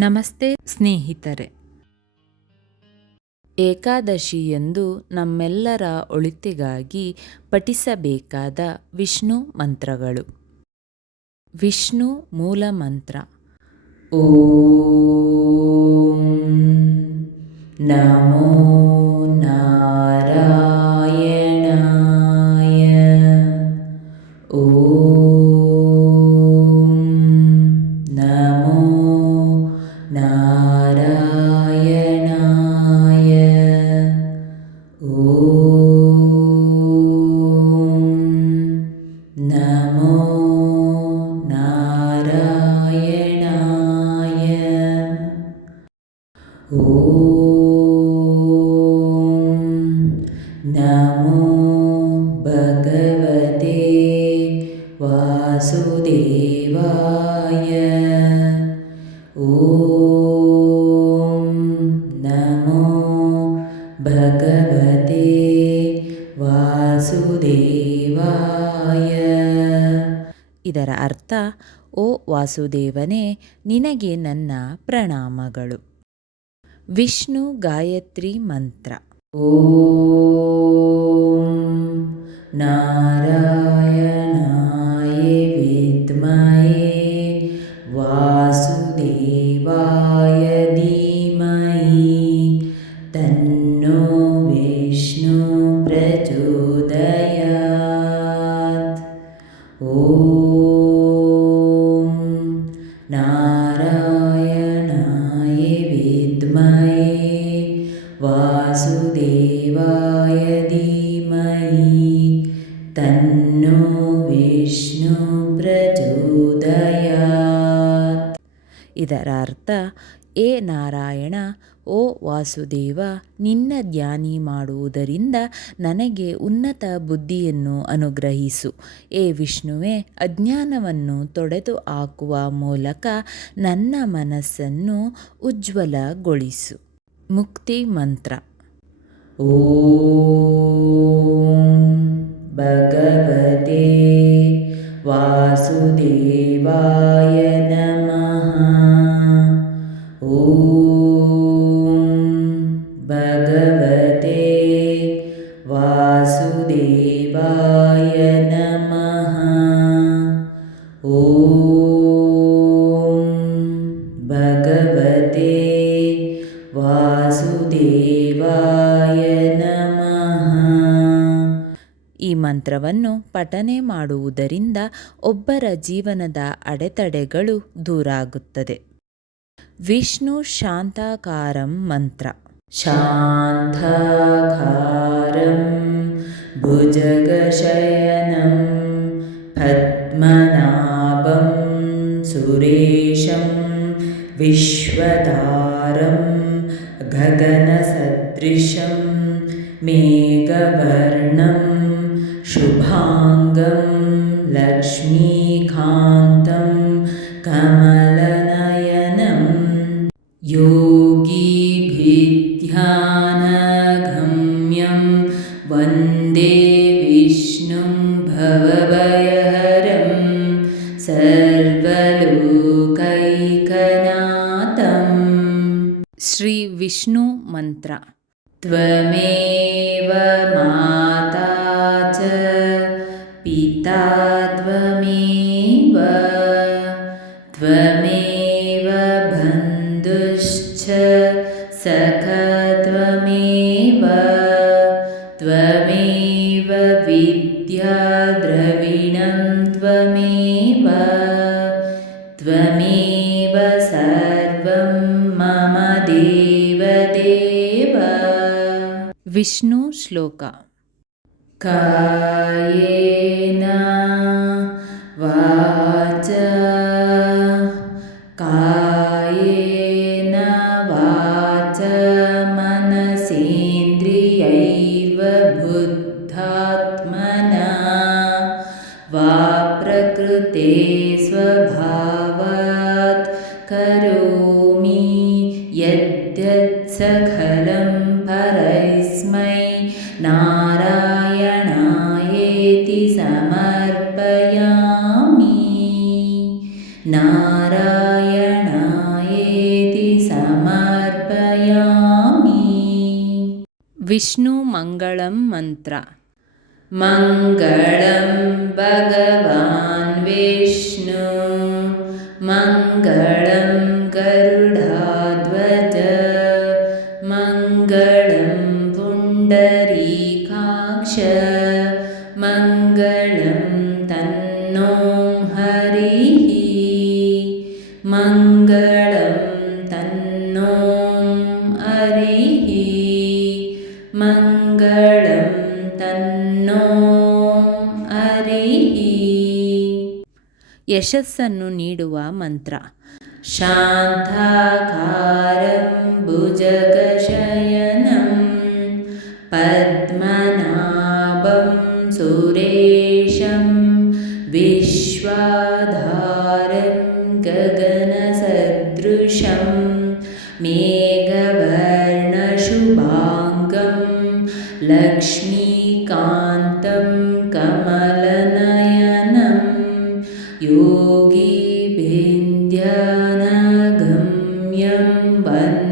ನಮಸ್ತೆ ಸ್ನೇಹಿತರೆ. ಏಕಾದಶಿಯಂದು ನಮ್ಮೆಲ್ಲರ ಒಳಿತಿಗಾಗಿ ಪಠಿಸಬೇಕಾದ ವಿಷ್ಣು ಮಂತ್ರಗಳು. ವಿಷ್ಣು ಮೂಲ ಮಂತ್ರ. ಓಂ ನಮೋ ನಾರಾಯಣಾಯ. ಓಂ ವಾಸುದೇವಾಯ ಓಂ ನಮೋ ವಾಸುದೇವಾಯ. ಇದರ ಅರ್ಥ, ಓ ವಾಸುದೇವನೇ, ನಿನಗೆ ನನ್ನ ಪ್ರಣಾಮಗಳು. ವಿಷ್ಣು ಗಾಯತ್ರಿ ಮಂತ್ರ. ಓಂ ನಾರಾಯಣಾಯ वासुदेवाय धीमहि तन्नो विष्णु प्रचोदयात्। ॐ नारा ಇದರ ಅರ್ಥ ಏ ನಾರಾಯಣ, ಓ ವಾಸುದೇವ, ನಿನ್ನ ಧ್ಯಾನಿ ಮಾಡುವುದರಿಂದ ನನಗೆ ಉನ್ನತ ಬುದ್ಧಿಯನ್ನು ಅನುಗ್ರಹಿಸು. ಏ ವಿಷ್ಣುವೆ, ಅಜ್ಞಾನವನ್ನು ತೊಡೆದು ಹಾಕುವ ಮೂಲಕ ನನ್ನ ಮನಸ್ಸನ್ನು ಉಜ್ವಲಗೊಳಿಸು. ಮುಕ್ತಿ ಮಂತ್ರ. ಓಂ ಭಗವತೆ ವಾಸುದೇವಾಯ ನಮಃ. ವಾಸುದೇವಾಯ ನಮಃ. ಈ ಮಂತ್ರವನ್ನು ಪಠನೆ ಮಾಡುವುದರಿಂದ ಒಬ್ಬರ ಜೀವನದ ಅಡೆತಡೆಗಳು ದೂರಾಗುತ್ತದೆ. ವಿಷ್ಣು ಶಾಂತಾಕಾರಂ ಮಂತ್ರ. ಶಾಂತಾಕಾರಂ ಭುಜಗಶಯನಂ ಪದ್ಮನಾಭಂ ಸುರೇಶಂ ವಿಶ್ವತಾರಂ गगनसदृशं मेघवर्णं शुभाङ्गं लक्ष्मीकान्तं कमलनयनं योगीभिध्यानगम्यं वन् श्री विष्णु मन्त्र त्वमेव माता च पिता त्वमेव त्वमेव बन्धुश्च सखा त्वमेव त्वमेव विद्याद्रविणं विष्णु श्लोक कायेन वाचा कायेन वाचा मनसेन्द्रियैर्व बुद्धात्मना वा प्रकृते स्वभावात् नारायणायेति समर्पयामि। विष्णुमङ्गलं मन्त्र। मङ्गलं भगवान् विष्णु। मङ्गलं गरुडाध्वज। मङ्गलं पुण्डरीकाक्ष। मङ्गलं तन्नो हरिः। मङ्गलं तन्नो हरिः मङ्गलं ತನ್ನೋ ಅರಿಹಿ ಯಶಸ್ಸನ್ನು ನೀಡುವ ಮಂತ್ರ ಶಾಂತಾಕಾರಂ ಭುಜಗಶಯನಂ ಪದ್ಮನಾಭಂ ಸುರೇಶಂ ವಿಶ್ವಾಧಾರಂ गनसदृशम् मेघवर्णशुभाङ्गम् लक्ष्मीकान्तम् कमलनयनम् योगीभिन्द्यनगम्यं वन्द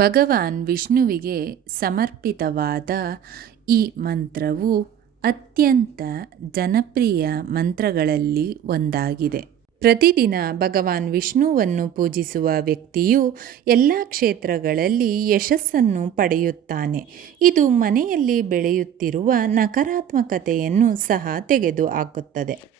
ಭಗವಾನ್ ವಿಷ್ಣುವಿಗೆ ಸಮರ್ಪಿತವಾದ ಈ ಮಂತ್ರವು ಅತ್ಯಂತ ಜನಪ್ರಿಯ ಮಂತ್ರಗಳಲ್ಲಿ ಒಂದಾಗಿದೆ. ಪ್ರತಿದಿನ ಭಗವಾನ್ ವಿಷ್ಣುವನ್ನು ಪೂಜಿಸುವ ವ್ಯಕ್ತಿಯು ಎಲ್ಲ ಕ್ಷೇತ್ರಗಳಲ್ಲಿ ಯಶಸ್ಸನ್ನು ಪಡೆಯುತ್ತಾನೆ. ಇದು ಮನೆಯಲ್ಲಿ ಬೆಳೆಯುತ್ತಿರುವ ನಕಾರಾತ್ಮಕತೆಯನ್ನು ಸಹ ತೆಗೆದುಹಾಕುತ್ತದೆ.